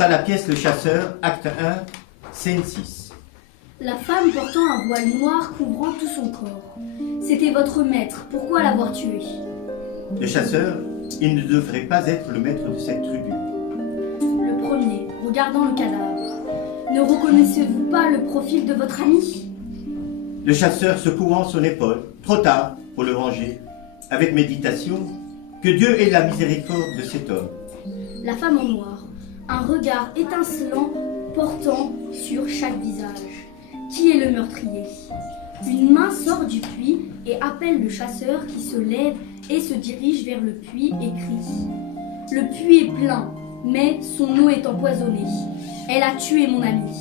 Retour à la pièce Le Chasseur, acte 1, scène 6. La femme portant un voile noir couvrant tout son corps. C'était votre maître, pourquoi l'avoir tué? Le chasseur, il ne devrait pas être le maître de cette tribu. Le premier, regardant le cadavre. Ne reconnaissez-vous pas le profil de votre ami? Le chasseur secouant son épaule, trop tard pour le venger, avec méditation, que Dieu ait la miséricorde de cet homme. La femme en noir, un regard étincelant portant sur chaque visage. Qui est le meurtrier? Une main sort du puits et appelle le chasseur qui se lève et se dirige vers le puits et crie. Le puits est plein, mais son eau est empoisonnée. Elle a tué mon ami.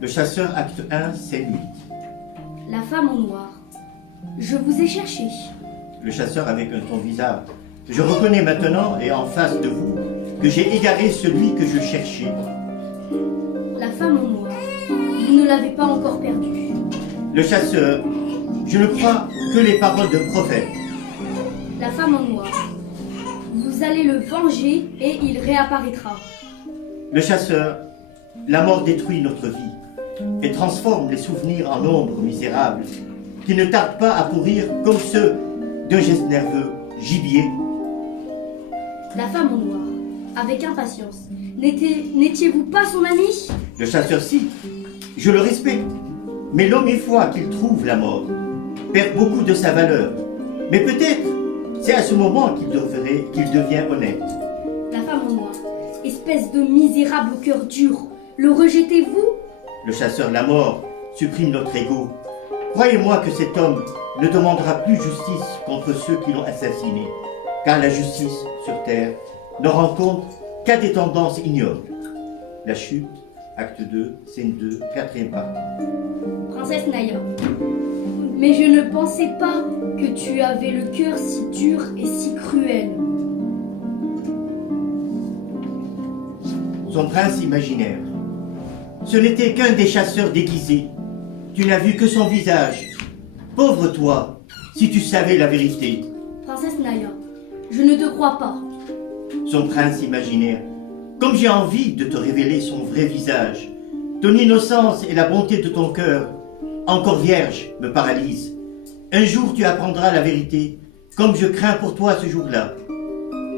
Le chasseur, acte 1, scène 8. La femme en noir. Je vous ai cherché. Le chasseur avec un ton bizarre. Je reconnais maintenant, et en face de vous, que j'ai égaré celui que je cherchais. La femme en noir. Vous ne l'avez pas encore perdu. Le chasseur, je ne crois que les paroles d'un prophète. La femme en noir. Vous allez le venger et il réapparaîtra. Le chasseur, la mort détruit notre vie et transforme les souvenirs en ombres misérables qui ne tardent pas à pourrir comme ceux d'un geste nerveux, gibier. La femme en noir, avec impatience. N'étiez-vous pas son ami? Le chasseur, si, je le respecte, mais l'homme une fois qu'il trouve la mort, perd beaucoup de sa valeur. Mais peut-être, c'est à ce moment qu'il devient honnête. La femme en noir, espèce de misérable au cœur dur, le rejetez-vous? Le chasseur, la mort, supprime notre ego. Croyez-moi que cet homme ne demandera plus justice contre ceux qui l'ont assassiné, car la justice sur terre ne rend compte qu'à des tendances ignobles. La chute, acte 2, scène 2, quatrième partie. Princesse Naya, mais je ne pensais pas que tu avais le cœur si dur et si cruel. Son prince imaginaire. Ce n'était qu'un des chasseurs déguisés. Tu n'as vu que son visage. Pauvre toi, si tu savais la vérité. Princesse Naya, je ne te crois pas. Son prince imaginaire. Comme j'ai envie de te révéler son vrai visage. Ton innocence et la bonté de ton cœur, encore vierge, me paralysent. Un jour tu apprendras la vérité, comme je crains pour toi ce jour-là.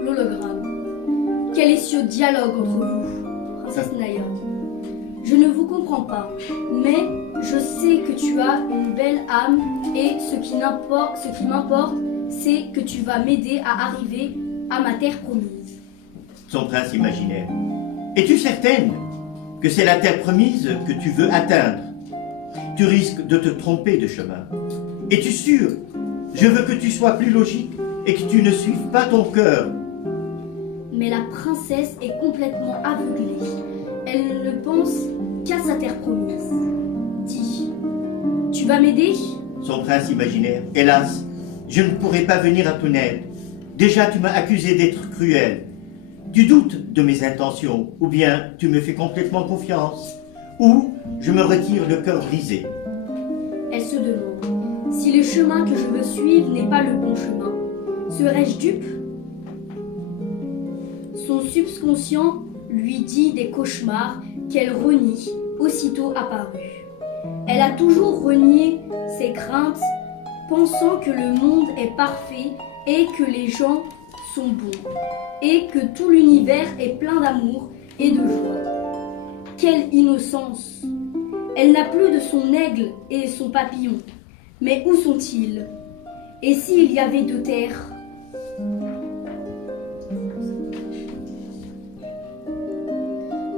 L'hologramme. Quel est ce dialogue entre vous, Princesse Naya? Je ne vous comprends pas, mais je sais que tu as une belle âme et ce qui m'importe, c'est que tu vas m'aider à arriver à ma terre promise. Son prince imaginaire. Es-tu certaine que c'est la terre promise que tu veux atteindre? Tu risques de te tromper de chemin. Es-tu sûr? Je veux que tu sois plus logique et que tu ne suives pas ton cœur. Mais la princesse est complètement aveuglée. Elle ne pense qu'à sa terre promise. Dis, tu vas m'aider? Son prince imaginaire. Hélas, je ne pourrai pas venir à ton aide. Déjà tu m'as accusé d'être cruel. Tu doutes de mes intentions, ou bien tu me fais complètement confiance, ou je me retire le cœur brisé. Elle se demande, si le chemin que je veux suivre n'est pas le bon chemin, serais-je dupe? Son subconscient lui dit des cauchemars qu'elle renie, aussitôt apparus. Elle a toujours renié ses craintes, pensant que le monde est parfait et que les gens sont bons, et que tout l'univers est plein d'amour et de joie. Quelle innocence! Elle n'a plus de son aigle et son papillon. Mais où sont-ils? Et s'il y avait deux terres?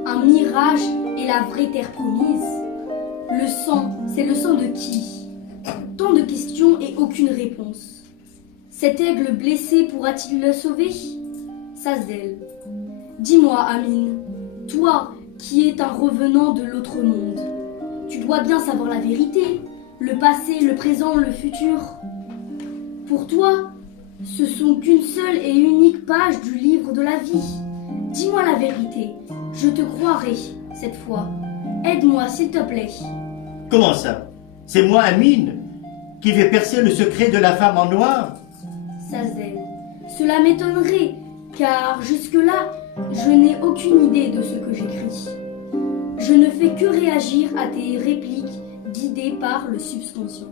Un mirage et la vraie terre promise? Le sang, c'est le sang de qui? Tant de questions et aucune réponse. Cet aigle blessé pourra-t-il le sauver? Sazelle. Dis-moi, Amine, toi qui es un revenant de l'autre monde, tu dois bien savoir la vérité, le passé, le présent, le futur. Pour toi, ce sont qu'une seule et unique page du livre de la vie. Dis-moi la vérité, je te croirai cette fois. Aide-moi, s'il te plaît. Comment ça? C'est moi, Amine, qui vais percer le secret de la femme en noir? Sazelle. Cela m'étonnerait, car jusque-là, Je n'ai aucune idée de ce que j'écris. Je ne fais que réagir à tes répliques guidées par le subconscient.